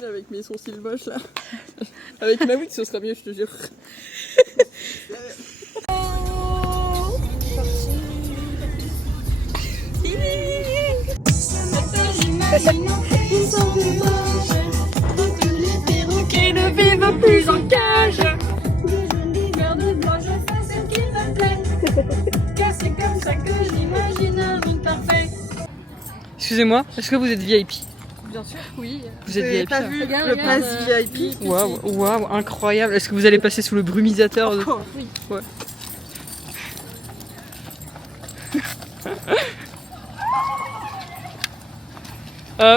Imagine avec mes sourcils moches là. Avec ma wig ce sera mieux, je te jure. Qui ne vivent plus en cage. Des jolies fleurs de blanche, je fais ce qui me plaît. Car c'est comme ça que j'imagine un monde parfait. Excusez-moi, est-ce que vous êtes VIP? Bien sûr, oui. Vous êtes J'ai VIP. pas vu Regarde, le regarde, pass VIP. Waouh, waouh, incroyable. Est-ce que vous allez passer sous le brumisateur de... Oh, oui. Ouais.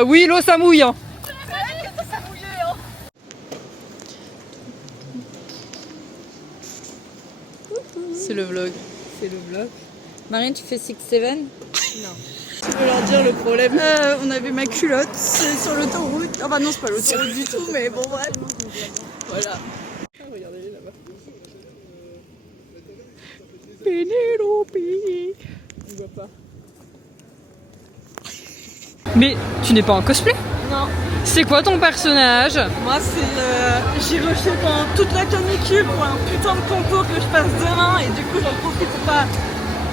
Oui, l'eau ça mouille. Hein. c'est le vlog. C'est le vlog. Marine, tu fais 6-7? Je peux leur dire le problème. On avait ma culotte sur l'autoroute. Enfin non, c'est pas l'autoroute du tout, mais bon bref. Voilà. Ah, regardez là-bas. Pénélope. On voit pas. Mais tu n'es pas en cosplay? Non. C'est quoi ton personnage? Moi, c'est j'ai rushé pendant toute la canicule pour un putain de concours que je passe demain et du coup j'en profite pas.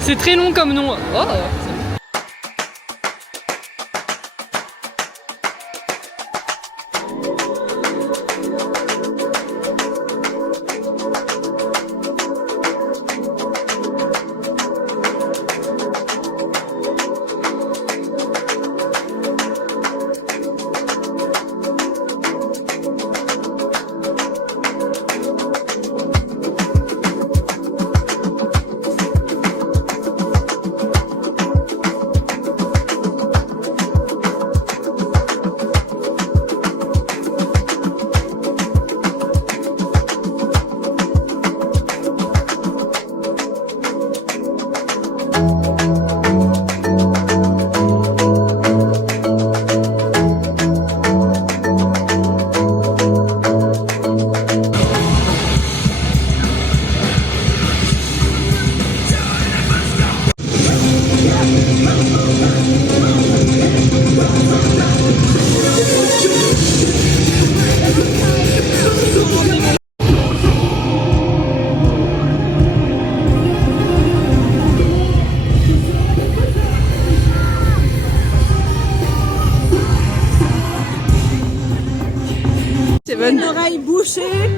C'est très long comme nom. Oh. Une oreille bouchée,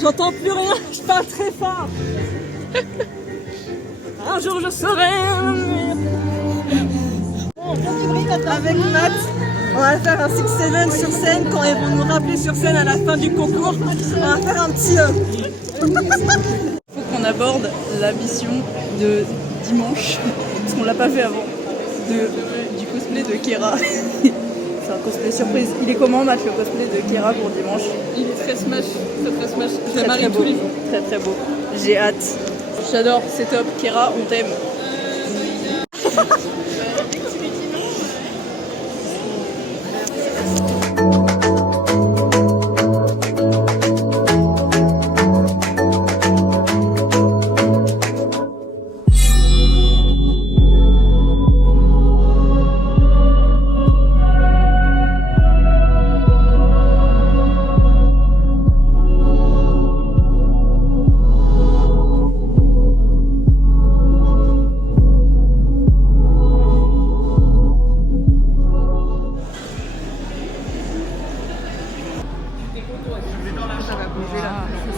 j'entends plus rien, je parle très fort. Un jour je serai avec Matt. On va faire un 6-7 sur scène quand ils vont nous rappeler sur scène à la fin du concours. On va faire un petit. Faut qu'on aborde la mission de dimanche, parce qu'on l'a pas fait avant, du cosplay de Kera. C'est un cosplay surprise. Il est comment, Matt, le cosplay de Kera pour dimanche? Il est très smash, très smash. Je la marie tous les jours. Très très beau. J'ai hâte. J'adore, c'est top. Kera, on t'aime.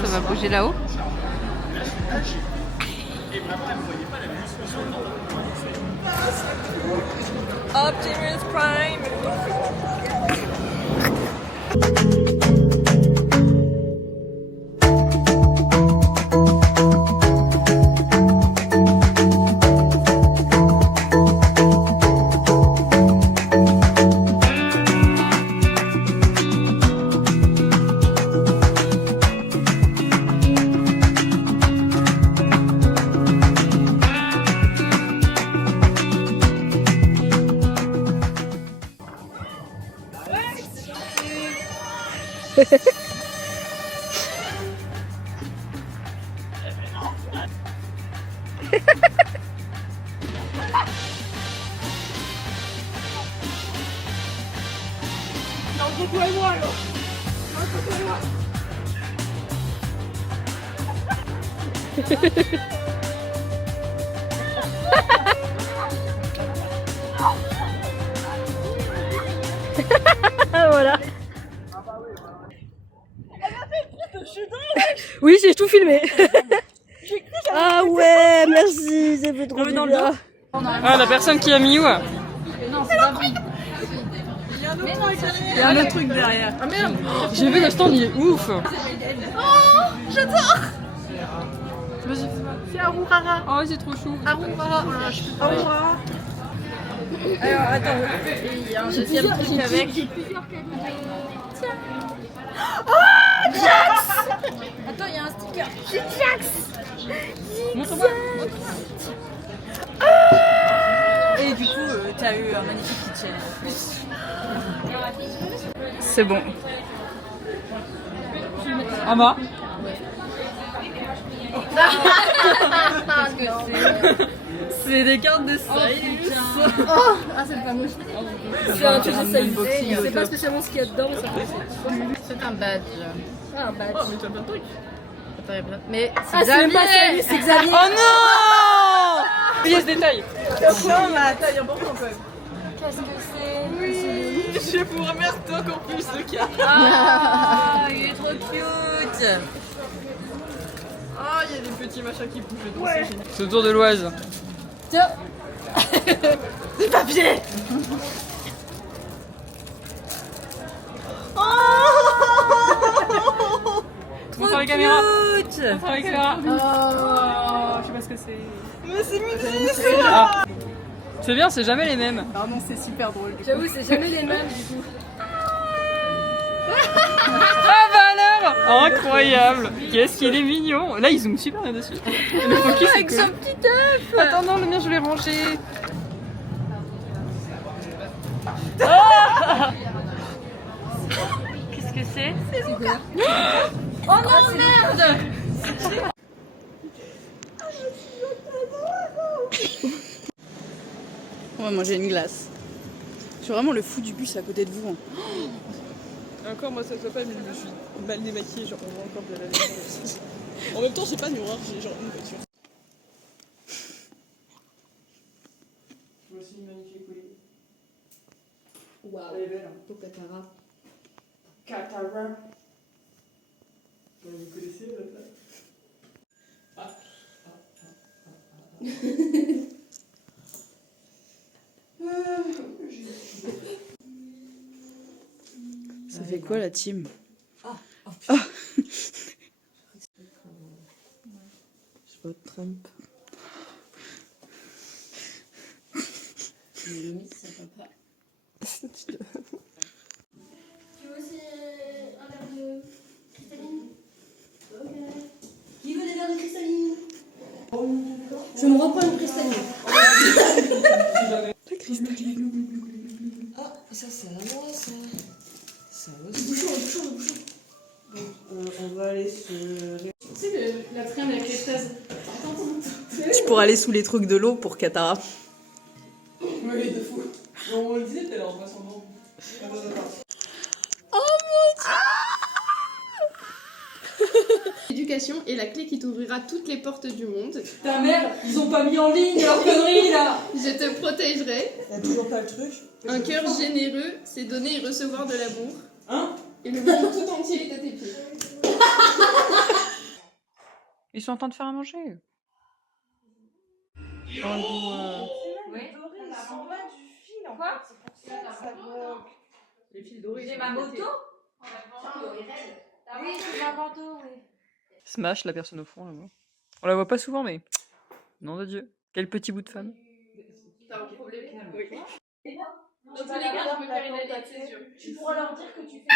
Ça va bouger là-haut. Optimus Prime. Non, c'est toi et moi alors. Voilà. Oui, j'ai tout filmé. Ah ouais, merci, ça fait trop dans le bien. Ah, la personne qui a mis où? Il y a un autre truc derrière. Ah merde. J'ai vu le stand, il est ouf. J'adore. Vas-y. C'est Aurora. Oh, c'est trop chou. Aurora. Aurora. Alors attends, il y a un deuxième truc avec. Oh Jax. Attends, il y a un sticker. C'est Jax. Montre-moi. Et du coup, t'as eu un magnifique kitchen. C'est bon. Ama. C'est des cartes de Saïs. Ah, c'est pas moche. C'est un truc de unboxing. Je sais pas spécialement ce qu'il y a dedans, mais ça fait. C'est un badge. Ah, un badge. Oh, mais t'as plein de trucs. Mais Ah, c'est même pas Xavier, c'est Xavier. Oh non! Il y a ce détail. Non, mais la taille importante quand même. Qu'est-ce que c'est? Oui, je vous remercie encore plus le cas. Ah, il est trop cute. Ah, il y a des petits machins qui bougent dedans, c'est génial. C'est le tour de l'Oise. Tiens. Des papiers. Montre la caméra. Cute. Montre la caméra. Oh, je sais pas ce que c'est. Mais c'est mignon. Ah. C'est bien, c'est jamais les mêmes. Ah non, c'est super drôle. J'avoue, c'est jamais les mêmes du coup. Ah bah alors! Incroyable! Qu'est-ce qu'il est mignon! Là, ils zooment super bien dessus. Le focus, c'est Avec cool. son petit œuf. Attends, non, le mien, je l'ai rangé. Ah. Qu'est-ce que c'est? Oh non, merde. On va manger une glace. Je suis vraiment le fou du bus à côté de vous. Hein. Encore, moi ça se voit pas, mais je me suis mal démaquillée. Genre, on voit encore de la laine. En même temps, j'ai pas de miroir, j'ai genre une voiture. Voici une magnifique olive. Waouh. Elle est belle. Hein. Pour Katara. Katara. Vous connaissez votre là? Ça fait quoi la team? Je vote Trump. Tu veux aussi un verre de cristalline? Ok. Qui veut des verres de cristalline? Je me reprends une cristalline. La cristalline. Ah, ça c'est à moi ça. Ça aussi. Bouchon. On va aller se... Tu sais la crème avec les fraises. Tu pourras aller sous les trucs de l'eau pour Katara. Oui, de fou. On le disait tout à l'heure, en passant devant. L'éducation est la clé qui t'ouvrira toutes les portes du monde. Ta mère, ils ont pas mis en ligne leur connerie là. Je te protégerai. Y'a toujours pas le truc? Un cœur généreux, c'est donner et recevoir de l'amour. Hein? Et le monde tout entier est à tes pieds. Ils sont en train de faire à manger. Les fils dorés. J'ai ma moto. Oui, c'est ma moto, oui. Smash, la personne au fond là-bas. On la voit pas souvent, mais. Nom de Dieu. Quel petit bout de femme. T'as un problème? Oui. Dans tous les cas, je peux faire une alerte, c'est sûr. Tu pourras leur dire que tu fais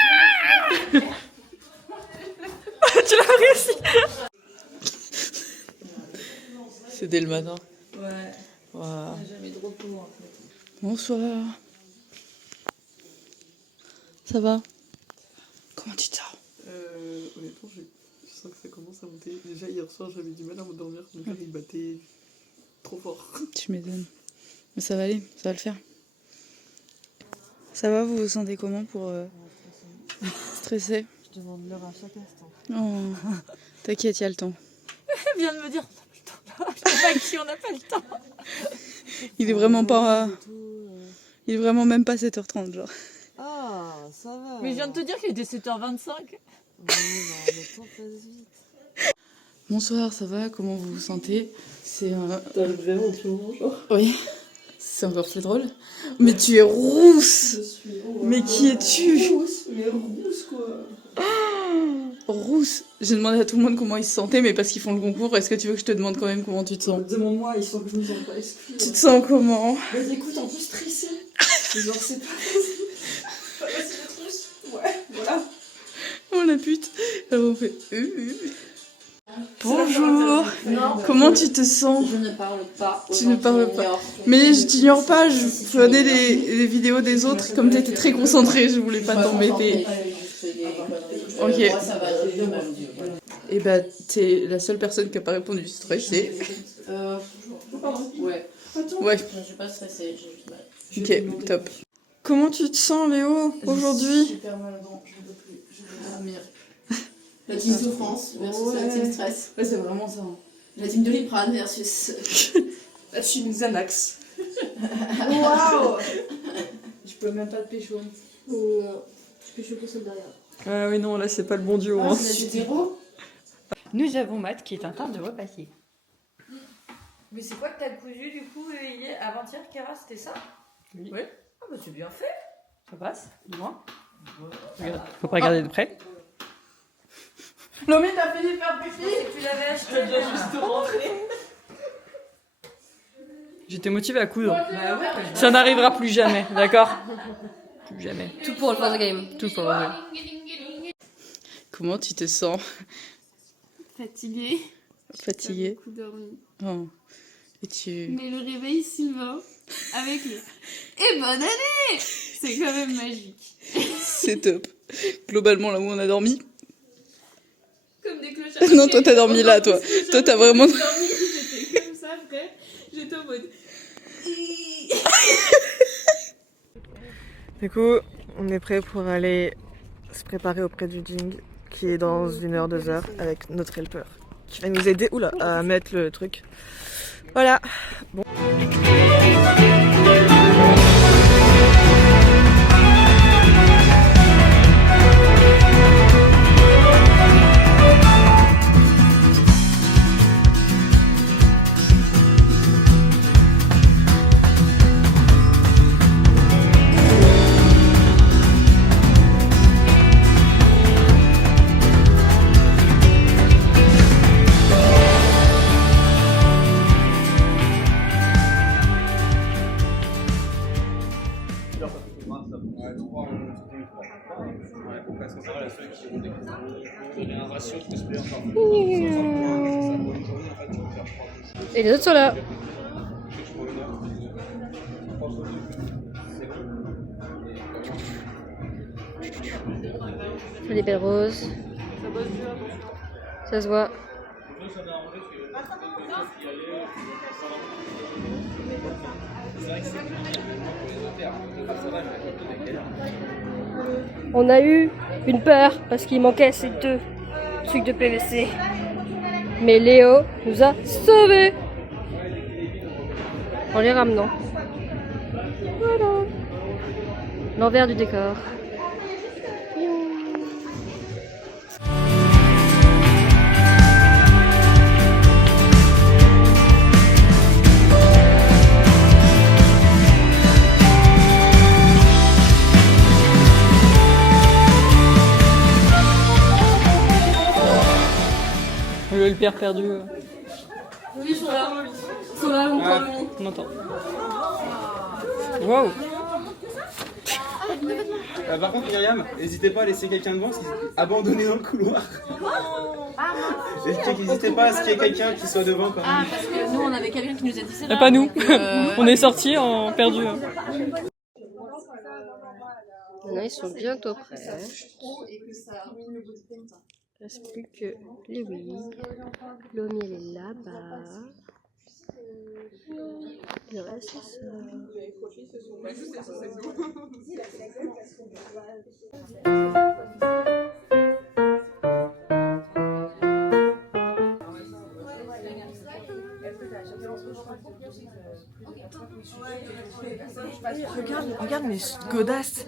bien. Tu l'as réussi! C'est dès le matin. Ouais. Wow. On n'a jamais de repos en fait. Bonsoir. Ça va? Comment tu te sens? Honnêtement, je sens que ça commence à monter. Déjà, hier soir, j'avais du mal à m'endormir. Mon cœur, il battait trop fort. Tu m'étonnes. Mais ça va aller, ça va le faire. Ça va, vous vous sentez comment pour stresser? Je Je demande l'heure à chaque instant. Oh, t'inquiète, il y a le temps. Elle vient de me dire, on n'a pas le temps. Je sais pas avec qui on n'a pas le temps. Il est vraiment pas... Il est vraiment même pas 7h30, genre. Ah, ça va. Mais je viens de te dire qu'il était 7h25. Oui, non, le temps passe vite. Bonsoir, ça va? Comment vous vous sentez? C'est un... T'arrives vraiment en ce moment, genre. Oui. C'est encore plus drôle. Mais tu es rousse! Je suis. Mais qui es-tu? Rousse, mais rousse quoi. Rousse. J'ai demandé à tout le monde comment ils se sentaient, mais parce qu'ils font le concours, est-ce que tu veux que je te demande quand même comment tu te sens? Demande-moi, ils sont que je nous en pas exclus. Tu te sens comment? Bah écoute, en plus stressé. Genre, c'est pas facile. Pas facile d'être rousse. Ouais, voilà. Oh la pute. Alors on fait... Bonjour. Comment tu te sens? Je ne parle pas. Tu ne parles pas. Mais je t'ignore pas, je prenais les vidéos des autres, comme t'étais très concentrée, je voulais pas t'embêter. Ok. Et bah t'es la seule personne qui a pas répondu stressée. Ouais. Ouais. Je suis pas stressée, j'ai juste mal. Ok, top. Comment tu te sens Léo aujourd'hui? Super mal au ventre, je ne peux plus. Je veux dormir. La team souffrance versus la team stress. Ouais, c'est vraiment ça. La team Doliprane versus La team Xanax. Waouh. Je peux même pas te pécho. Non, je peux choper celle derrière. Ah oui, non, là c'est pas le bon duo. Ah, Hein. c'est la zéro. Nous avons Matt qui est en train de repasser. Mais c'est quoi que t'as cousu du coup hier, avant-hier, Kara? C'était ça? Oui. Ah bah c'est bien fait. Ça passe? Dis-moi. Faut pas regarder de près. Non mais t'as fini de faire pipi et tu l'avais acheté. Je viens juste de rentrer. J'étais motivée à coudre. Bah ouais. Ça n'arrivera plus jamais, d'accord? Plus jamais. Tout pour le first game. Tout pour vrai. Comment tu te sens? Fatiguée. Fatiguée? Beaucoup dormi. Oh. Et tu... Mais le réveil Sylvain avec le et bonne année, c'est quand même magique. C'est top. Globalement, là où on a dormi. Comme des clochards. Non, toi, t'as dormi là, toi. Toi, t'as vraiment... J'ai dormi, j'étais comme ça, frère. J'étais en mode. Du coup, on est prêt pour aller se préparer auprès du Jing qui est dans 1 heure, 2 heures avec notre helper qui va nous aider à mettre le truc. Voilà. Bon. Et les autres sont là. Les belles roses. Ça se voit. On a eu une peur parce qu'il manquait ces 2 trucs de PVC. Mais Léo nous a sauvés en les ramenant. Voilà. L'envers du décor. Le père perdu. Oui, ils sont là. Ils sont là, On entend. Wow. Par contre, Myriam, n'hésitez pas à laisser quelqu'un devant, parce qu'ils sont abandonnés dans le couloir. N'hésitez pas à ce qu'il y ait quelqu'un qui soit devant quand même. Ah, parce que nous on avait quelqu'un qui nous a dit ça. Pas nous. On est sortis en perdu. Là, ils sont bientôt prêts. Il ne reste plus que les wings. L'homme il est là-bas. Le reste c'est ça. Regarde mes godasses.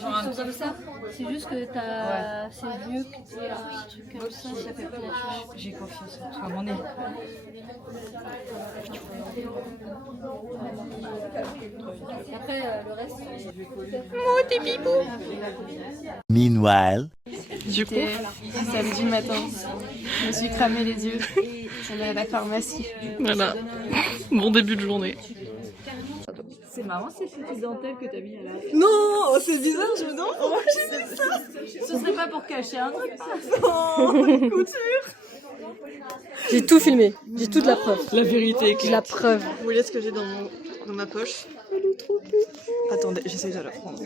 Genre un petit comme ça. C'est juste que t'as. C'est mieux que un truc comme ça fait plus naturel. J'ai confiance en toi, mon nez. Après, le reste. Meanwhile. Du coup, samedi matin, je me suis cramé les yeux. J'allais à la pharmacie. Voilà, bon début de journée. C'est marrant, c'est cette dentelle que t'as mis à la... Non, oh, c'est bizarre, je me demande pourquoi j'ai mis ça. Ce serait pas pour cacher un truc, ça. Non, couture. J'ai tout filmé. J'ai toute la preuve. La vérité. J'ai la preuve. Vous voyez ce que j'ai dans ma poche? Elle est trop petite. Attendez, j'essaie de la prendre.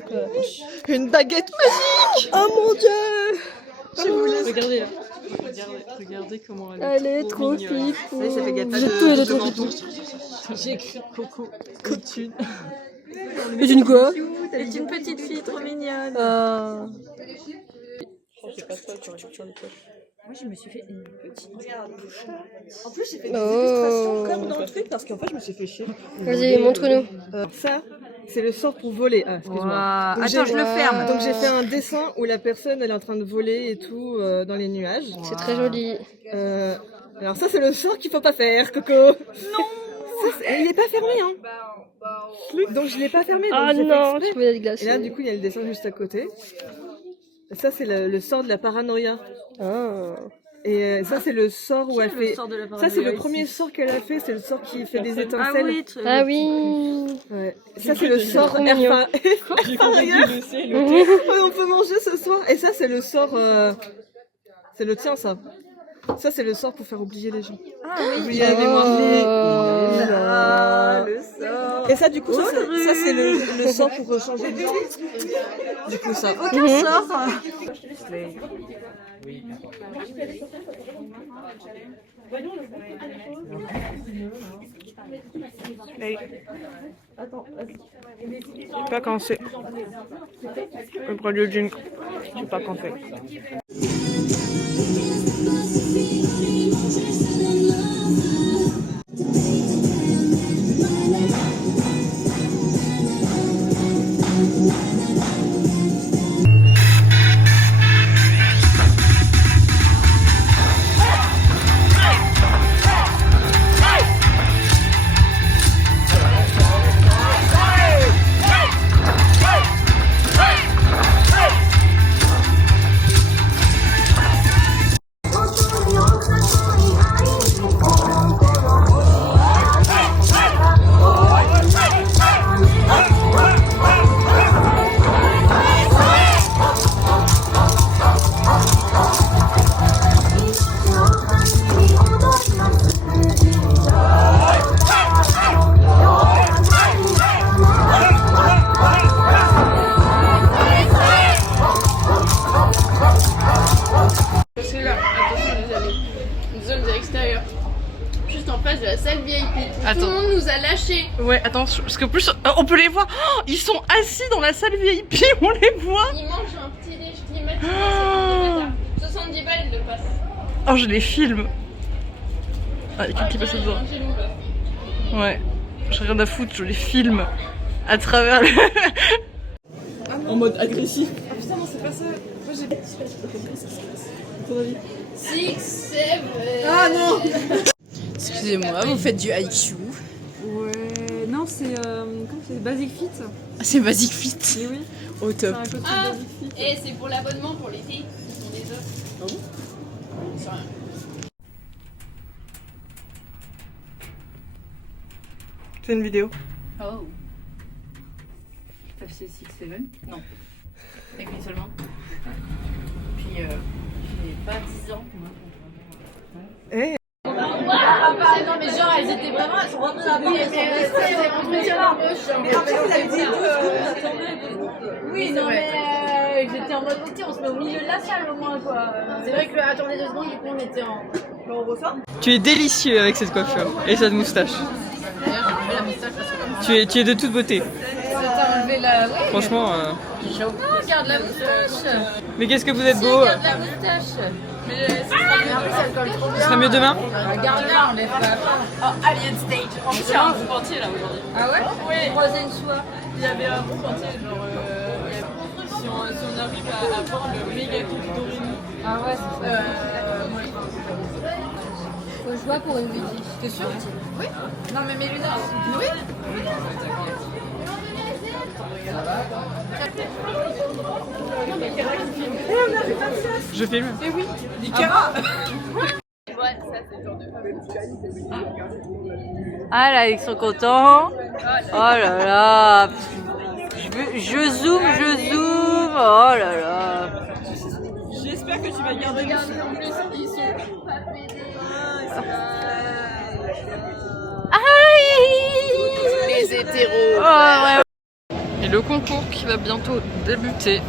Une baguette magique. Oh mon dieu. Je vous laisse. Regardez là. Regardez comment Elle est trop fifou. Ça fait gâteau J'ai tout, elle est trop menton. fifou. J'ai écrit Coco. Cotune. Et une quoi? Elle est une petite fille trop mignonne. Ah. Moi, je me suis fait une petite. En plus, j'ai fait des Oh. illustrations comme dans le truc parce qu'en fait, je me suis fait chier. Vas-y, montre-nous. Ça, c'est le sort pour voler. Ah, excuse-moi. Donc, Attends, je le ferme. Donc j'ai fait un dessin où la personne elle est en train de voler et tout dans les nuages. C'est très joli. Alors ça c'est le sort qu'il faut pas faire, Coco. Non. Il est pas fermé hein. Donc je l'ai pas fermé. Donc Ah j'ai fait non, exprès. tu peux être glacé. Et là du coup il y a le dessin juste à côté. Et ça c'est le sort de la paranoïa. Ah. Et ça c'est le sort où elle fait. sort de la Ça c'est le premier sort qu'elle a fait, c'est le sort qui fait des étincelles. Ah oui, très Ah oui. Ouais. Ça c'est le sort trop mignon. On peut manger ce soir. Et ça c'est le sort. C'est le tien ça. Ça c'est le sort pour faire oublier les gens. Ah oui. Oublier la mémoire. Ah, le sort. Et ça du coup ça c'est le sort pour changer de temps. Du coup ça. Aucun sort. Je sais pas quand c'est. Le produit d'une. Je sais pas quand c'est. Tout le monde nous a lâchés. Ouais, attends, parce que plus on peut les voir. Oh, ils sont assis dans la salle VIP, on les voit. Ils mangent un petit déj climatisé. 70 balles de passe. Oh, je les filme. Ah, il y a quelqu'un qui passe dedans. Ouais, j'ai rien à foutre, je les filme à travers le. En mode agressif. Ah putain, non, c'est pas ça. Moi j'ai. 6, 7. Ah non. Excusez-moi, vous faites du IQ. Ouais, non, c'est. Comment c'est Basic Fit. Ah, c'est Basic Fit. Et oui. Au C'est top. un côté Ah, Basic Fit. et c'est pour l'abonnement pour l'été. Ils ont des offres. Ah bon? C'est rien. C'est une vidéo. Oh. FC 6-7? Non. Avec lui seulement. Puis, j'ai pas 10 ans. Eh. Ah non, mais genre, elles étaient vraiment. Elles sont rentrées là-bas. Elles sont restées. Elles ont fait la moche. Mais après, vous avez dit 2 secondes. Oui, non, mais j'étais en mode ok, on se met au milieu de la salle au moins, quoi. C'est vrai que attendez 2 secondes, du coup, on était en. On refait. Tu es délicieux avec cette coiffure et cette moustache. La moustache parce que Tu es de toute beauté. t'as enlevé la. Ouais, Franchement. j'ai chaud. Oh, regarde la moustache. Mais qu'est-ce que vous êtes Si, beau. regarde la moustache. Ce serait mieux demain. Regarde-la, on lève pas. Oh, Alien Stage. En plus, il y a un groupe entier là aujourd'hui. Ah ouais? Oui. Troisième soir. Il y avait un groupe entier, genre. Si on arrive à voir le méga clip d'Origny. Ah ouais, c'est ça. Faut que je vois pour une musique. T'es sûre? Oui. Non, mais mes lunettes. Oui. Je filme. Eh oui, Ikea. Ah là, ils sont contents. Oh là là. Je zoome. Oh là là. J'espère que tu vas garder le En plus, ils sont. Les hétéros. Oh, ouais. Et le concours qui va bientôt débuter.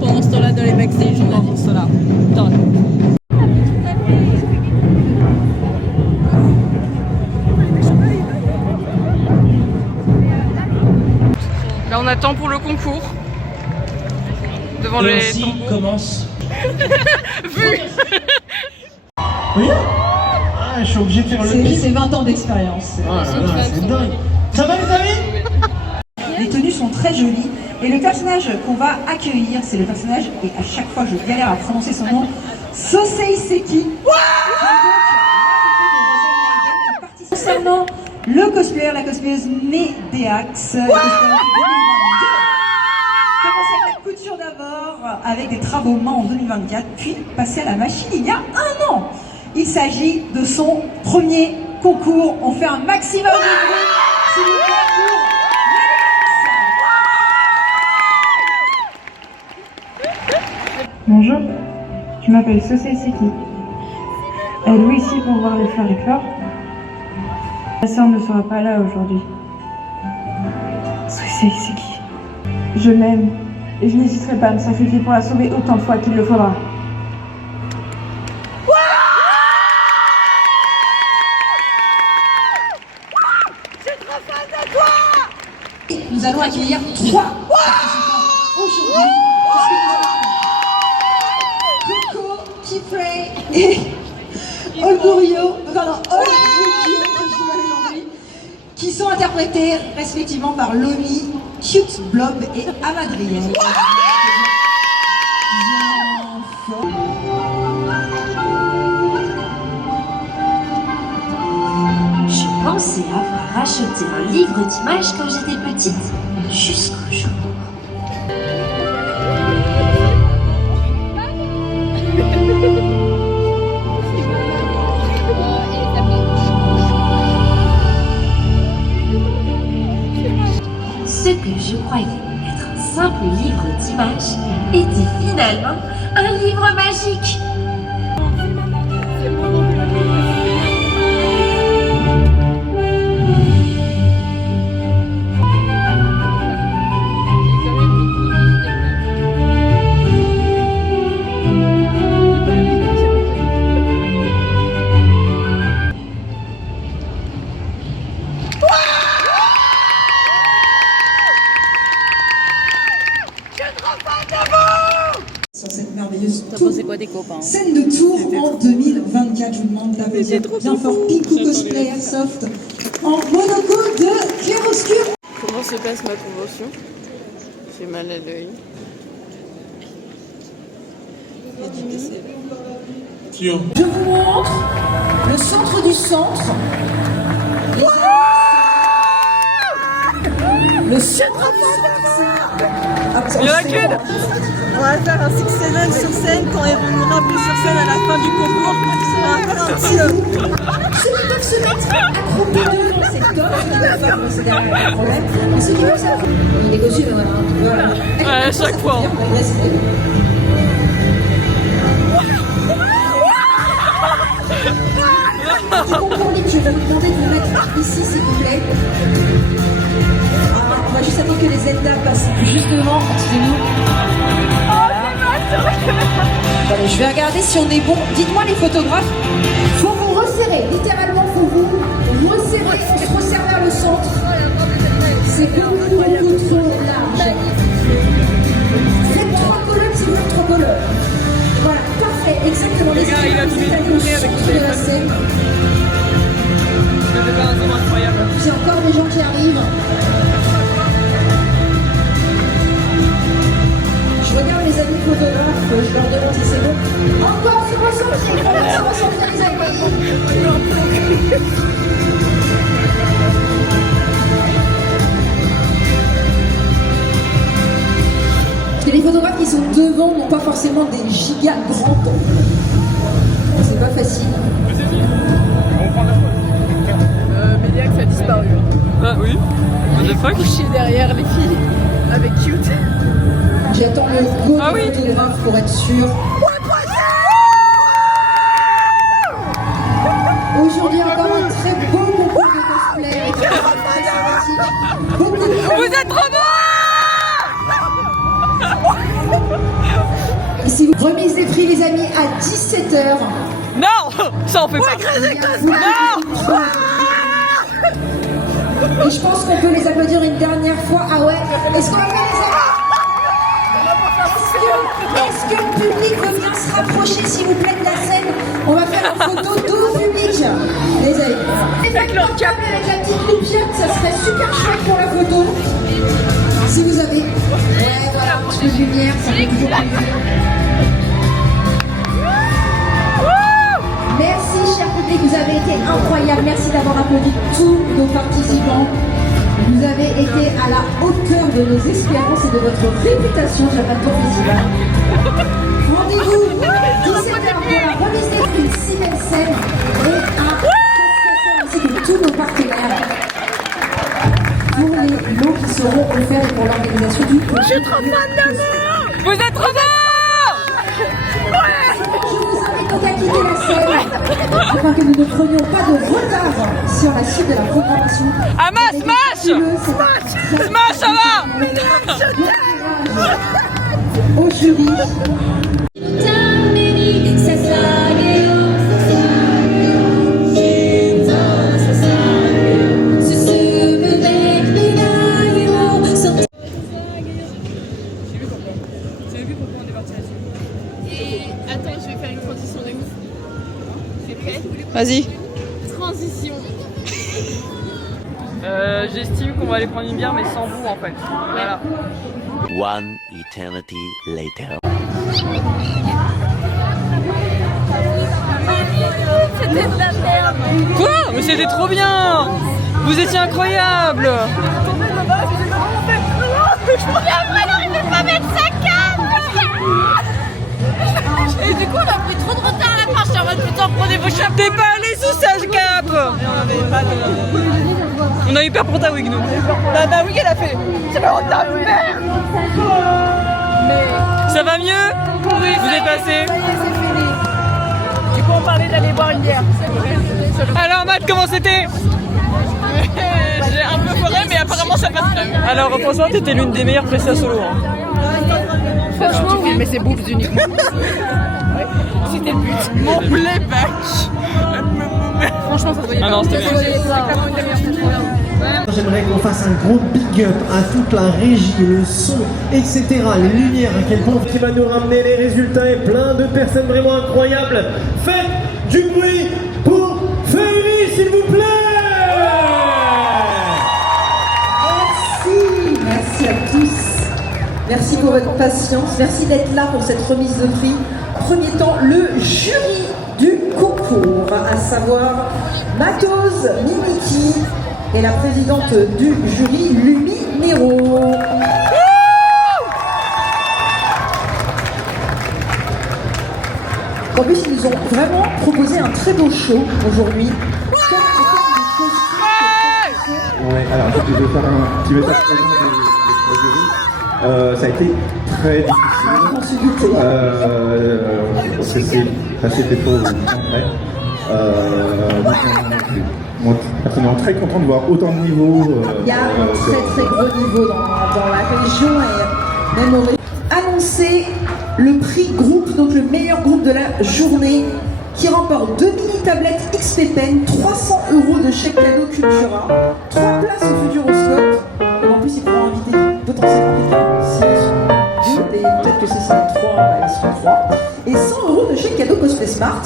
Pendant ce temps-là, dans les backstage, on a dit cela. Là on attend pour le concours. Devant les tambours. Commence. Vu. Oui. Ah, je suis obligé de faire le pire. C'est 20 ans d'expérience. Ah là là, c'est dingue. Ça va les amis? Les tenues sont très jolies. Et le personnage qu'on va accueillir, c'est le personnage, et à chaque fois je galère à prononcer son nom, Sosei Seki. Concernant le cosplayer, la cosplayeuse Médéax, commencez avec la couture d'abord, avec des travaux main en 2024, puis passer à la machine il y a 1 an. Il s'agit de son premier concours. On fait un maximum de bruit, s'il vous plaît, pour Bonjour, je m'appelle Sosei Seki. Êtes-vous ici pour voir les fleurs éclore? Ma sœur ne sera pas là aujourd'hui. Sosei Seki. Je l'aime et je n'hésiterai pas à me sacrifier pour la sauver autant de fois qu'il le faudra. Nous allons accueillir 3 participants aujourd'hui. Coco, Kifrey et Olgurio, aujourd'hui, qui sont interprétés respectivement par Lomi, Cute Blob et Amadriel. Je pensais avoir acheté un livre d'images quand j'étais petite, jusqu'au jour. Ce que je croyais être un simple livre d'images était finalement un livre magique. Sur cette merveilleuse quoi des copains? scène de tour en 2024. Je vous demande d'applaudir bien fort Pinkou Cosplay Airsoft en monoco de clair-obscur. Comment se passe ma convention? J'ai mal à l'œil. Je vous montre le centre du centre. Le centre du centre. Il y en a qu'une. On va faire un 6-7 sur scène quand ils vont nous rappeler sur scène à la fin du concours. On va faire un petit... Ceux qui peuvent se mettre accroupis dans cette torche, c'est quand même un problème. Mais ceux qui peuvent ça, il est costume, voilà. Ouais, à chaque fois. Je comprends que je vais vous demander de vous mettre ici, s'il vous plaît. On va juste attendre que les Zelda passent juste devant, entre nous. Voilà. Allez, je vais regarder si on est bon. Dites-moi les photographes. Faut vous resserrer, littéralement, faut vous resserrer. On se resserre vers le centre. C'est beaucoup trop large. Faites 3 colonnes si vous faites 3 colonnes. Voilà, parfait, exactement. Les gars, il a tout mis avec le de la scène. C'est pas un zoom incroyable. J'ai encore des gens qui arrivent. Je regarde les amis photographes, je leur demande si c'est bon. Encore sur le sentier, sur le sentier, les amis. Parce que les photographes qui sont devant n'ont pas forcément des gigas grands. C'est pas facile. Méliac, ça a disparu. Ah oui. Il est couché derrière les filles avec Cute. J'attends le go du photographe pour être sûr. Aujourd'hui encore un très beau concours de cosplay. Vous êtes trop Ici, vous remise des prix les amis à 17h. Non, ça on fait pas. Non. Et je pense qu'on peut les applaudir une dernière fois. Ah ouais. Est-ce qu'on va faire les amis? Est-ce que le public veut bien se rapprocher s'il vous plaît de la scène? On va faire une photo tout public. Les amis. Avec le câble avec la petite loupiote, ça serait super chouette pour la photo. Si vous avez. Ouais, voilà, un petit peu de lumière, ça fait toujours plaisir. Merci cher public, vous avez été incroyable. Merci d'avoir applaudi tous nos participants. Vous avez été à la hauteur de nos espérances et de votre réputation Japan Tour Festival. Rendez-vous 17h pour la remise des prix Siemens Scène et à ainsi que tous nos partenaires pour les lots qui seront offerts et pour l'organisation du concours. Je suis trop fan d'amour. Vous êtes trop fort. Je vous invite donc à quitter la scène afin que nous ne prenions pas de retard sur la suite de la programmation. Ama, smash. Smash, ça va. Au jury. Attends, je vais faire une transition de ouf. C'est prêt? Vas-y. Transition. J'estime qu'on va aller prendre une bière mais sans vous en fait. Voilà. One eternity later. C'était de la merde. Quoi? Mais c'était trop bien. Vous étiez incroyable. Il ne pas mettre sa canne. Et du coup on a pris trop de retard à la fin. J'étais en mode putain prenez vos chapeaux. T'es pas allé sous sa cape. On a eu peur pour ta wig nous. Ta wig elle a fait. C'est pas ta merde. Mais ça va mieux? Oui. Vous êtes passé? Ça y est, c'est fini. Du coup on parlait d'aller boire une bière. Alors Matt, comment c'était? J'ai un peu foré mais apparemment ça passe bien. Alors franchement t'étais l'une des meilleures prestas solo. Franchement tu filmais ses boobs uniquement. Ouais. C'était le but. Mon playback. Franchement ça se voyait. Ah non c'était bien. J'aimerais qu'on fasse un gros big up à toute la régie, le son, etc., les lumières, à quel point qui va nous ramener les résultats et plein de personnes vraiment incroyables. Faites du bruit pour Féerie, s'il vous plaît. Merci à tous. Merci pour votre patience. Merci d'être là pour cette remise de prix. Premier temps, le jury du concours, à savoir Matos Mimiki et la présidente du jury, Lumi Nero. En plus, ils nous ont vraiment proposé un très beau show aujourd'hui. Ouais, alors je vais faire un petit message au jury. Ça a été très difficile. C'était trop après. Moi, personnellement, très content de voir autant de niveaux. Il y a un très gros niveau dans la région et même au annoncer le prix groupe, donc le meilleur groupe de la journée, qui remporte 2 mini-tablettes XP Pen, 300 € de chèque cadeau Cultura, 3 places au Futuroscope, et en plus ils pourront inviter potentiellement quelqu'un, si 2, et peut-être que si c'est 3, ils seront 3, et 100 € de chèque cadeau Cosplay Smart.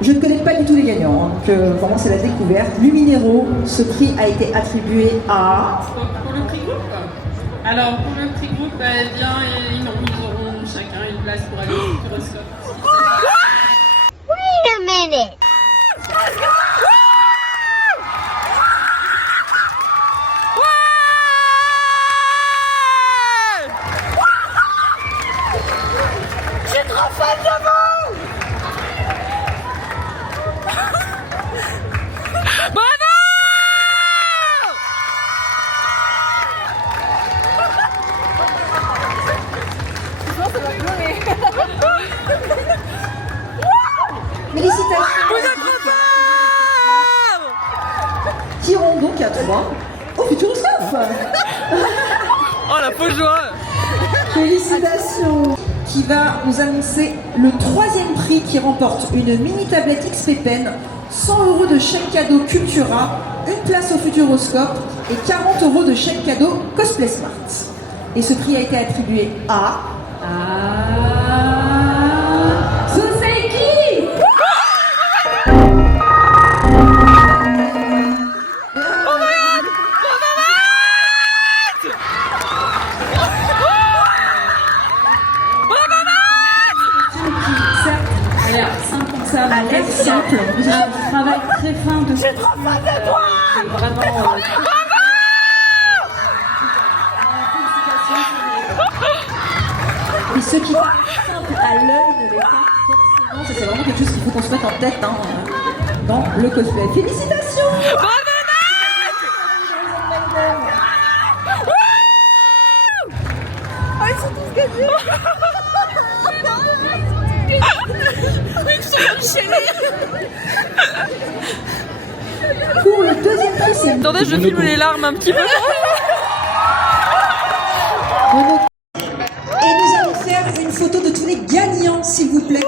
Je ne connais pas du tout les gagnants, hein, donc vraiment c'est la découverte. Luminero, ce prix a été attribué à... Pour le prix groupe. Alors pour le prix groupe, eh bien, ils auront chacun une place pour aller au Futuroscope. Wait a minute! Je suis trop fan de vous! Bravo! Félicitations! Vous êtes trop fort! Qui iront donc à 3 au Futuroscope. Oh la fausse joie! Félicitations! Qui va nous annoncer le 3e prix qui remporte une mini-tablette XP Pen, 100 € de chèque cadeau Cultura, une place au Futuroscope et 40 € de chèque cadeau Cosplay Smart. Et ce prix a été attribué à... Soseiki! Ça a l'air simple, vous avez un travail très fin de... J'ai trop fan de toi! Vraiment... Et ce qui est simple à l'œil ne l'est pas forcément, c'est vraiment quelque chose qu'il faut qu'on se mette en tête hein, dans le cosplay. Félicitations! Oh, ils sont tous gagnés! Ils sont enchaînés! Pour le 2e prix, c'est... Attendez, je filme les larmes un petit peu. Et nous allons faire une photo de tous les gagnants, s'il vous plaît.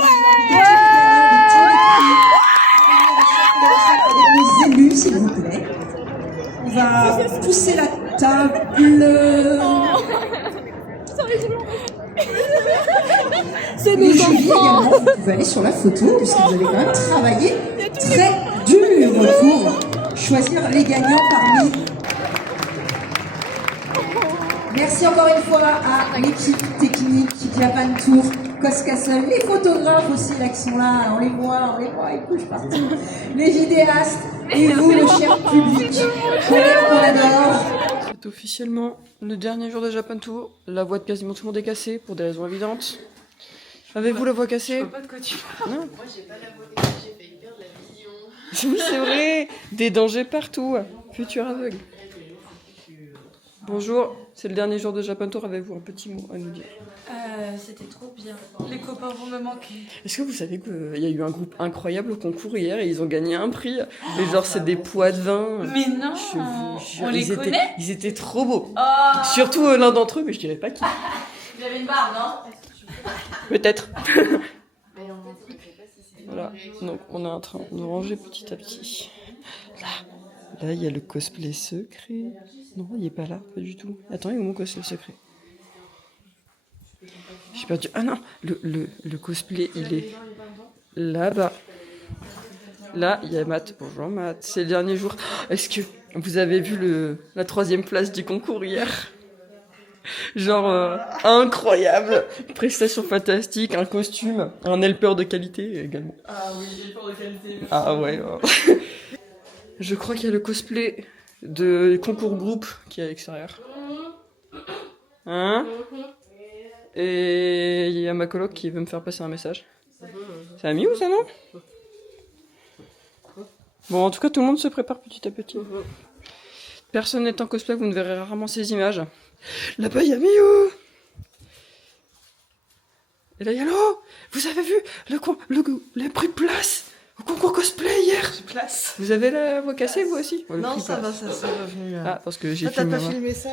Avec nos élus, s'il vous plaît. On va pousser la table. C'est nos nos enfants. Vous pouvez aller sur la photo, puisque vous avez quand même travaillé très dur pour choisir les gagnants parmi... Merci encore une fois à l'équipe technique, Japan Tour, Coscastle, les photographes aussi là qui sont là, on les voit, ils bougent partout, les vidéastes et vous le cher public, qu'on adore. C'est officiellement le dernier jour de Japan Tour. La voix de quasiment tout le monde est cassée pour des raisons évidentes. Avez-vous la voix cassée? Je vois pas de quoi tu parles. Non. Moi j'ai pas la voix cassée, j'ai failli perdre la vision. Oui, c'est vrai. Des dangers partout. Futur aveugle. Bonjour, c'est le dernier jour de Japan Tour. Avez-vous un petit mot à nous dire? C'était trop bien. Les copains vont me manquer. Est-ce que vous savez qu'il y a eu un groupe incroyable au concours hier et ils ont gagné un prix? Et genre c'est des poids de vin. Mais non, on les connaît. Ils étaient trop beaux. Oh. Surtout l'un d'entre eux, mais je dirais pas qui. Vous avez une barbe, non? Peut-être. Voilà, donc on est en train de ranger petit à petit. Là, il y a le cosplay secret. Non, il est pas là, pas du tout. Attends, il est où mon cosplay secret? J'ai perdu. Ah non, le cosplay, il est là-bas. Là, il y a Matt. Bonjour Matt, c'est le dernier jour. Est-ce que vous avez vu la 3e place du concours hier? Genre incroyable, prestation fantastique, un costume, un helper de qualité également. Ah oui, helper de qualité. Ah ouais. Je crois qu'il y a le cosplay de concours groupe qui est à l'extérieur. Hein? Et il y a ma coloc qui veut me faire passer un message. C'est ami ou ça, non? Bon, en tout cas, tout le monde se prépare petit à petit. Personne n'est en cosplay, vous ne verrez rarement ces images. Là-bas, il y a Miu! Et là, il y a Lo! Vous avez vu le prix de place au concours cosplay hier? Place. Vous avez la voix cassée, vous aussi? Non, ça va, ça s'est revenu. Ah, parce que j'ai t'as filmé. pas filmé ça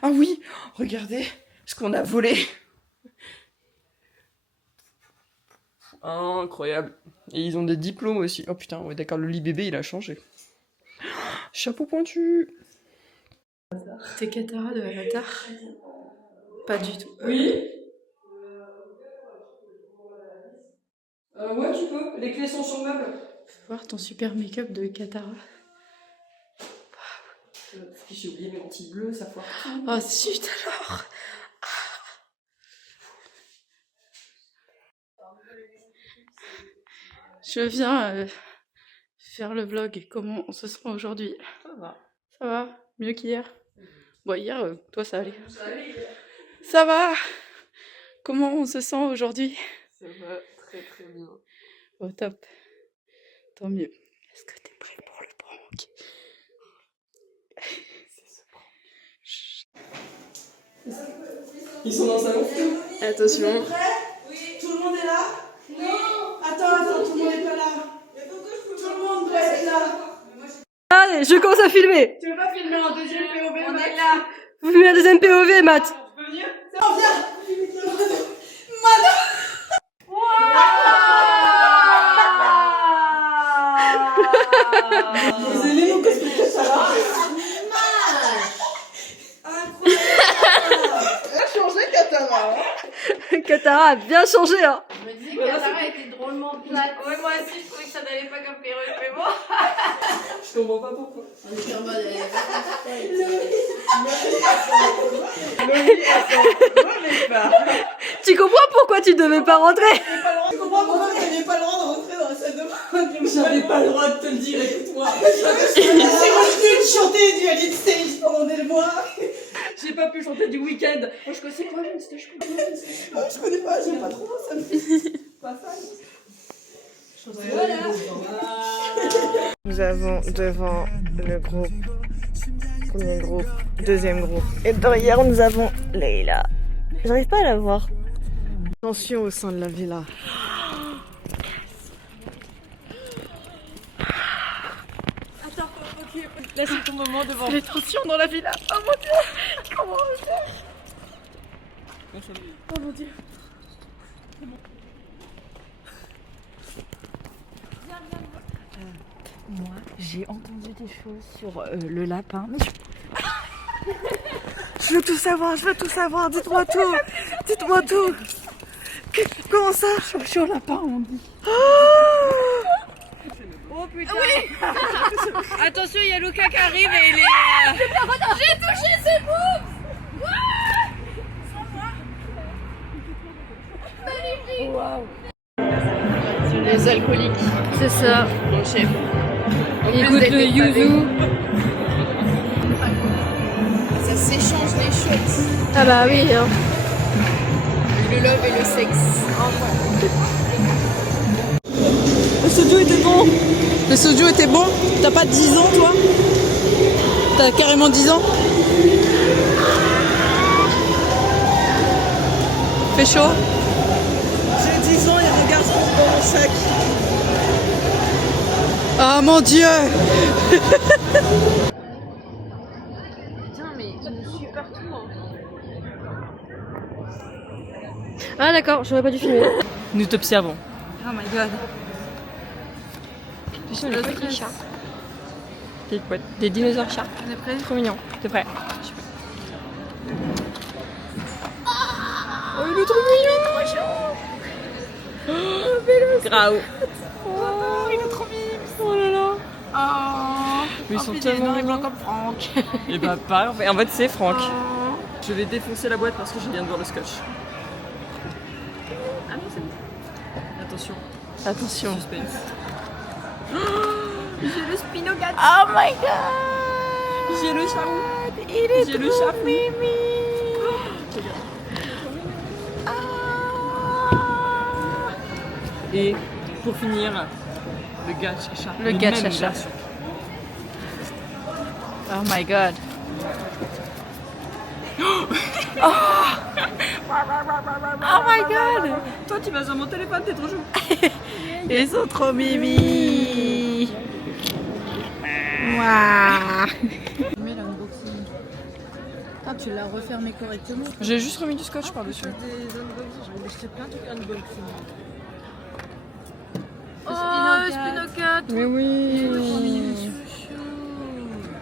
Ah oui! Regardez ce qu'on a volé! Incroyable. Et ils ont des diplômes aussi. Oh putain, ouais d'accord, le lit bébé il a changé. Chapeau pointu. T'es Katara de Avatar? Pas du tout. Oui. Ouais, tu peux. Les clés sont sur le meuble. Fais voir ton super make-up de Katara. J'ai oublié mes lentilles bleues, ça foire. Oh zut alors. Je viens faire le vlog. Comment on se sent aujourd'hui? Ça va. Ça va? Mieux qu'hier? Bon, hier, toi, ça allait. Ça va? Comment on se sent aujourd'hui? Ça va très très bien. Oh, top. Tant mieux. Est-ce que t'es prêt pour le prank? C'est ce prank. Ils sont dans le salon? Attention. Oui. Tout le monde est là? Non. Attends, tout le monde n'est pas là. Tout le monde doit être là. Allez, je commence à filmer. Tu veux pas filmer un deuxième POV? On est là. Vous filmez un deuxième POV, Matt. Tu peux venir? On vient. Madame. Vous aimez mon cosplay de Katara? Incroyable. Changé Katara. Katara a bien changé, hein. Je me disais que Katara était drôlement plate. Ouais, moi aussi, je trouvais que ça n'allait pas comme perruque, mais bon. Je comprends pas pourquoi. On est en mode. Tu comprends pourquoi tu devais pas rentrer? Tu comprends pourquoi j'avais pas le droit de rentrer dans la salle de bain? J'avais pas le droit de te le dire, écoute-moi. J'ai continué de chanter du Alien Stage pendant des mois. J'ai pas pu chanter du week-end. Moi je connais pas Alien Stage. Je connais pas, j'aime pas trop, ça me fait pas fan. Voilà. Nous avons devant le groupe, premier groupe, deuxième groupe, et derrière nous avons Leila. J'arrive pas à la voir. Tension au sein de la villa. Attends, ok, là c'est ton moment devant. Les tensions dans la villa. Oh mon dieu. Comment on va faire? Oh mon dieu. Moi, j'ai entendu des choses sur le lapin, mais je veux tout savoir, dites-moi tout. Dites-moi tout. Comment ça? Sur le lapin, on dit. Oh putain. Oui. Attention, il y a Luca qui arrive et il est... J'ai touché ses boobs. Sans moi. Magnifique. Waouh. Sur les alcooliques. C'est ça. Mon chef. Il goûte le yuzu. Ça s'échange les choses. Ah bah oui, hein. Le love et le sexe. Le soju était bon. Le soju était bon. T'as pas 10 ans, toi? T'as carrément 10 ans? Fait chaud? J'ai 10 ans et regarde ce que j'ai dans mon sac. Ah mon dieu. Putain, mais il nous suit partout. Ah d'accord, j'aurais pas dû filmer. Nous t'observons. Oh my god. Le petit chat. Des dinosaures chats. On est prêts? Trop mignon. T'es prêt? Oh, il est trop mignon. Grau. Oh, il est trop mignon. Oh là là. Oh. Mais ils sont tellement blancs comme Franck. Et bah pas. En fait c'est Franck. Je vais défoncer la boîte parce que je viens de voir le scotch. Ah non, c'est bon. Attention. Attention. Suspense. J'ai le Spinogat. Oh my god. J'ai le chat. J'ai le chat. Mimi. Et pour finir, le gacha. Le gacha. Oh my god. Oh my god. Toi tu vas sur mon téléphone, t'es trop chou. Ils sont trop mimi. Waouh. Mets l'unboxing. T'as tu l'as refermé correctement. J'ai juste remis du scotch par-dessus. Des unboxings, j'ai envie d'acheter plein de trucs unboxing. Oh, Spinocat. Mais oui.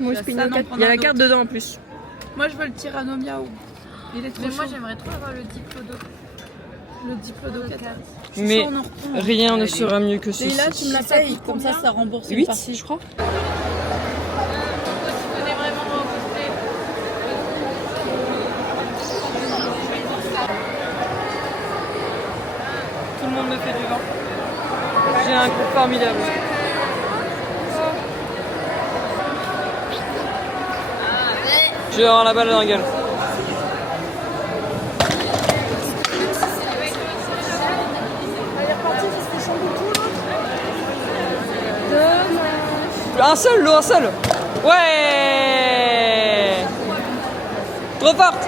Moi, Spinocat. Il y a la carte dedans en plus. Moi, je veux le Tyranno Miao. Il est trop chaud. Moi, j'aimerais trop avoir le Diplodocate. Mais rien ne sera mieux que ceci. Et là, tu me la payes, comme ça rembourse une 8, partie. je crois. Tout le monde me fait du vent. J'ai un groupe formidable. Je vais avoir la balle dans la gueule. Un seul, l'eau, un seul. Ouais. Trop forte.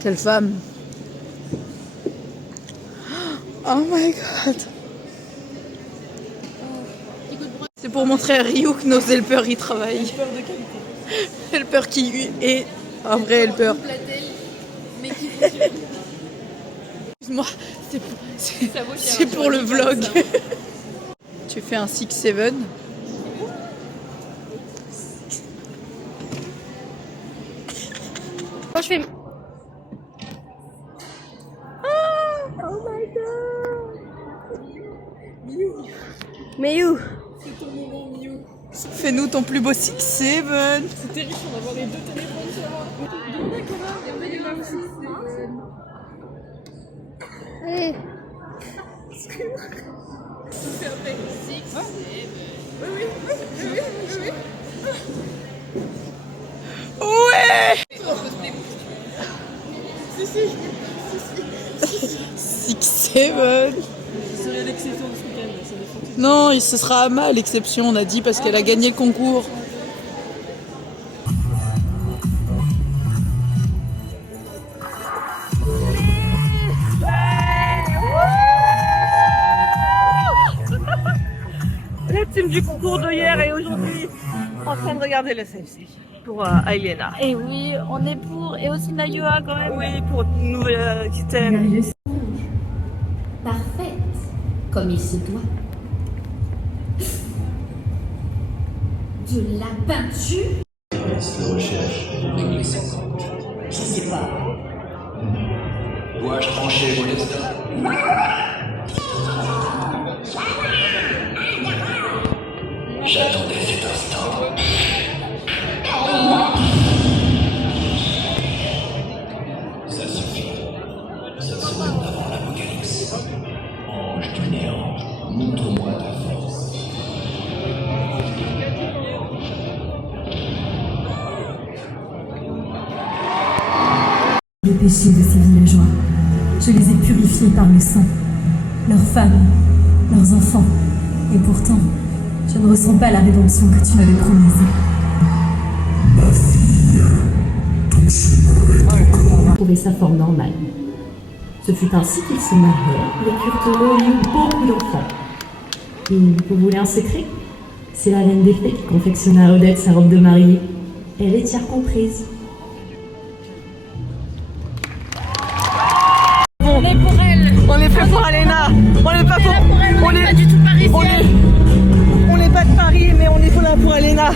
Quelle femme. Oh my god. C'est pour montrer à Ryu que nos helpers y travaillent. Helpers de qualité. Helpers qui est un vrai helper. Excuse-moi, c'est pour le vlog. Tu fais un 6-7. Moi je fais. Oh my god. Miu. C'est ton moment Miu. Fais-nous ton plus beau 6-7. C'est terrifiant d'avoir les deux téléphones sur moi. Allez. Ouais. 6-7. Ce serait l'exception de ce week-end. Non, ce sera Ama l'exception, on a dit, parce qu'elle a gagné le concours. La team du concours de hier et aujourd'hui en train de regarder le CFC pour Aliena. Et oui, on est pour. Et aussi Nayua quand même. Oui, pour une nouvelle Aquitaine. Parfaite, comme il se doit. De la peinture. De recherche, Je sais pas. dois-je trancher mon destin? J'attendais cet instant. Ça suffit. Cette semaine avant l'apocalypse. Ange du néant, montre-moi ta force. Les péchés de ces villageois, je les ai purifiés par le sang, leurs femmes, leurs enfants, et pourtant, je ne ressens pas la rédemption que tu m'avais promise. Ma fille, ton chemin est encore. Je trouvais ça fort normal. Ce fut ainsi qu'ils se marièrent, les Curtolo eurent beaucoup d'enfants. Et vous voulez un secret? C'est la reine des fées qui confectionna à Odette sa robe de mariée. Elle est tiers comprise. On est pour elle. On est fait pour Alena. On n'est pas pour elle. On n'est pas du tout parisienne. On n'est pas de Paris, mais on est là pour Alena.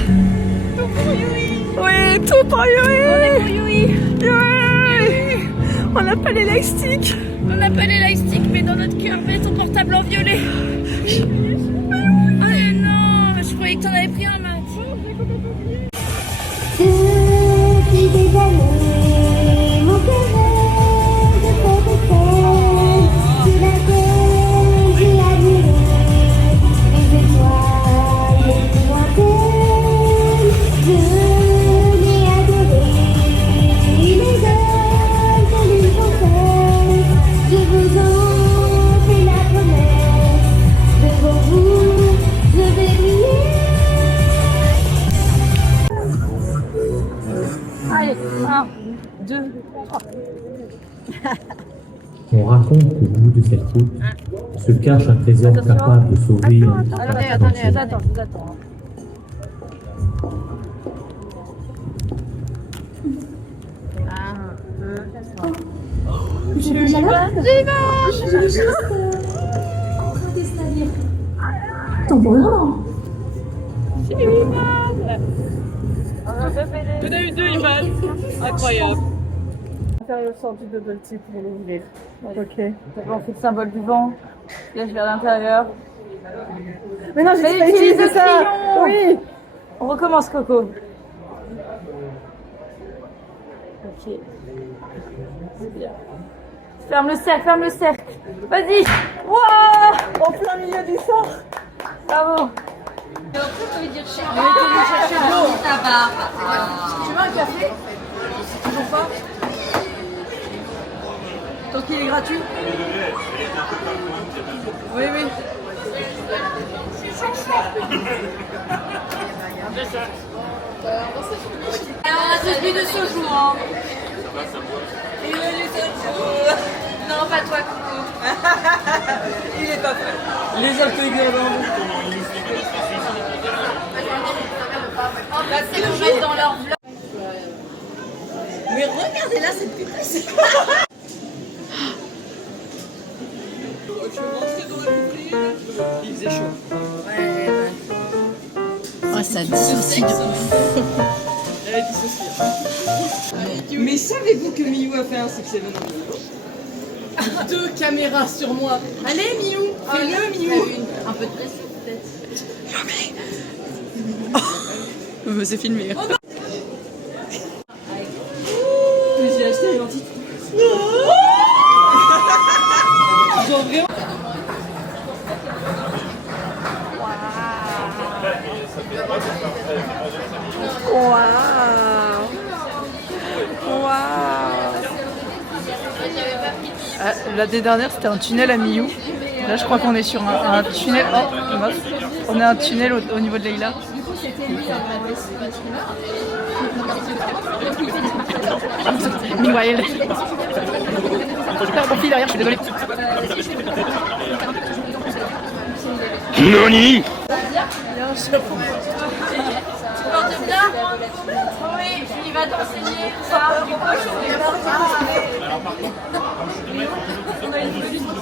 Tout pour Yui. Oui, tout pour Yui. On est pour Yui. Yui. On n'a pas l'élastique. On n'a pas l'élastique, mais dans notre cœur, mets ton portable en violet. Ah non, je croyais que t'en avais pris un, Matt. Depuis des années, mon cœur rêve de protéger. Sous la terre, j'ai admiré les étoiles les plus lointaines. Je l'ai adoré, les ailes comme une fontaine. Je vous en fais la promesse, devant vous, je vais briller. Allez, 1, 2, 3. On raconte qu'au bout de cette route se cache un trésor capable de sauver un Attendez, je vous attends. T'en vois vraiment? On a eu 2 images. Incroyable. Intérieur sort du bubble tea pour l'ouvrir. Ok. On fait le symbole du vent. Lèche vers l'intérieur. Mais non, j'ai pas utilisé ça. Oui. On recommence, Coco. Ok. C'est bien. Ferme le cercle, ferme le cercle. Vas-y. Wouah. En plein milieu du sort. Bravo. Tu veux un café? Toujours pas? Tant qu'il est gratuit? Oui, oui. On a tous bu de soju, hein. Et les soju. Non, pas toi, Coco. Il est pas prêt. Les alcooliques dans le dans leur vlog. Mais regardez là cette pétasse. Il faisait chaud. Ouais. Oh, ça dissocie de ouf. Elle a dissocié. Mais savez-vous que Miyu a fait un 6-7 2 caméras sur moi. Allez, Miou. Fais-le, Miou. Un peu de pression, peut-être. Mais c'est filmé. Oh non. Mais j'ai acheté une lentille. Genre vraiment. L'année dernière, c'était un tunnel à Miyu. Là, je crois qu'on est sur un tunnel. Oh, on a un tunnel au niveau de Leila. Meanwhile. Mon fille derrière, je suis désolée. Noni. Tu portes bien? Oui, il va t'enseigner ça. Du coup, je on a une police sur le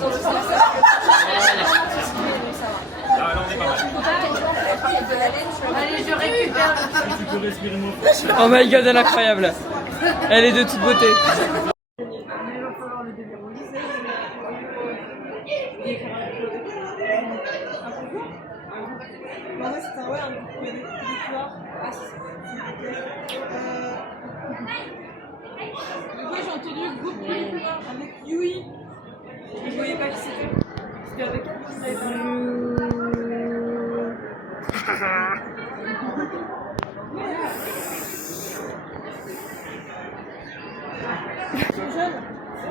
Allez, je récupère. Oh my god, elle est incroyable. Elle est de toute beauté. Moi j'ai entendu groupe avec Yui. Je voyais pas qui c'était. C'était avec elle que vous avez parlé.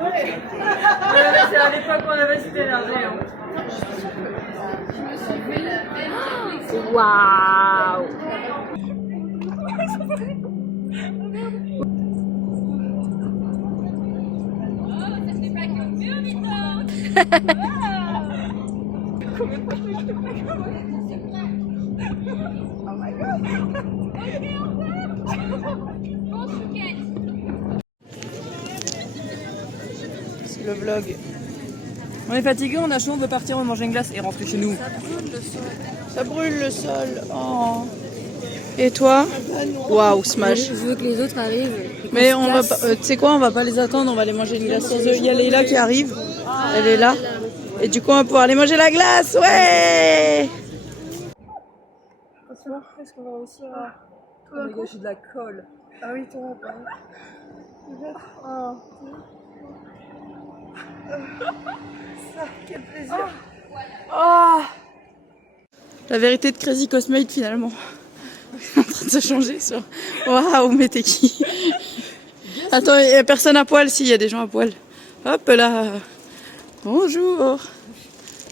Ouais. C'est à l'époque où on avait cette énergie. Waouh. C'est le vlog. On est fatigué, on a chaud, on veut partir, on veut manger une glace et rentrer chez nous. Ça brûle le sol. Oh. Et toi? Waouh, smash. Je veux que les autres arrivent. Mais on va pas. Tu sais quoi? On va pas les attendre. On va aller manger une glace sans eux. Il y a Leila qui arrive. Elle est là. Et du coup, on va pouvoir aller manger la glace. Ouais. Attention, est-ce qu'on va réussir à dégager de la colle? Ah oui, toi, ça, quel plaisir. Oh. La vérité de Crazy Cosmate finalement. En train de se changer sur. Waouh, mais t'es qui? Attends, il y a personne à poil. Si, il y a des gens à poil. Hop là. Bonjour.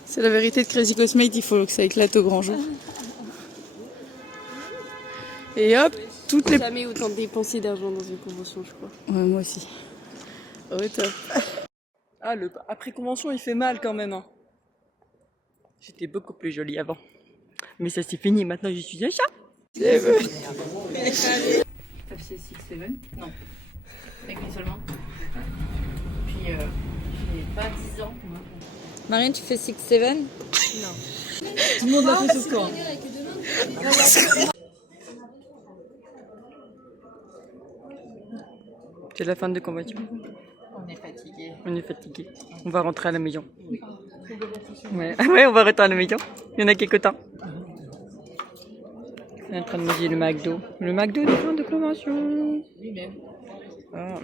C'est la vérité de Crazy Cosmate, il faut que ça éclate au grand jour. Et hop, toutes les... Jamais autant dépensé d'argent dans une convention, je crois. Ouais, moi aussi. Oh, top. Ah, le après-convention, il fait mal quand même. Hein. J'étais beaucoup plus jolie avant. Mais ça c'est fini, maintenant je suis un chat. FC 6-7? Non. Avec une seule main. Puis j'ai Bah 10 ans. Marine, tu fais 6-7? Non. Tout le monde l'a fait sauf toi. C'est la fin de combattu. On est fatigué. On est fatigué. On va rentrer à la maison. Ouais, ouais, on va rentrer à la maison. Il y en a quelques temps. On est en train de manger le McDo. Le McDo du plan de convention. Lui-même. Ah,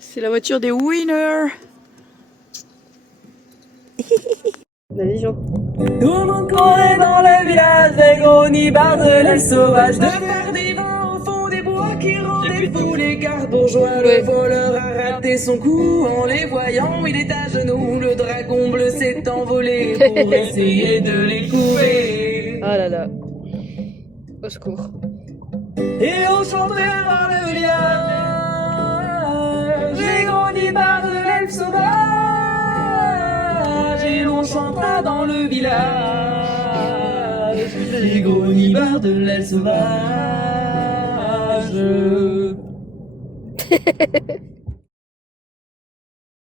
c'est la voiture des winners. Vas-y, Jean. Tout le monde courait dans le village, les gros nibards de l'aile sauvage, de faire des vents au fond des bois qui rendaient fous les gardes bourgeois. Le voleur a raté son coup, en les voyant, il est à genoux. Le dragon bleu s'est envolé pour essayer de les couver. Ah là là. Au secours. Et on chantait dans le village, les gros nibards de l'aile sauvage. Et l'on chantera dans le village, les gros nibards de l'aile sauvage.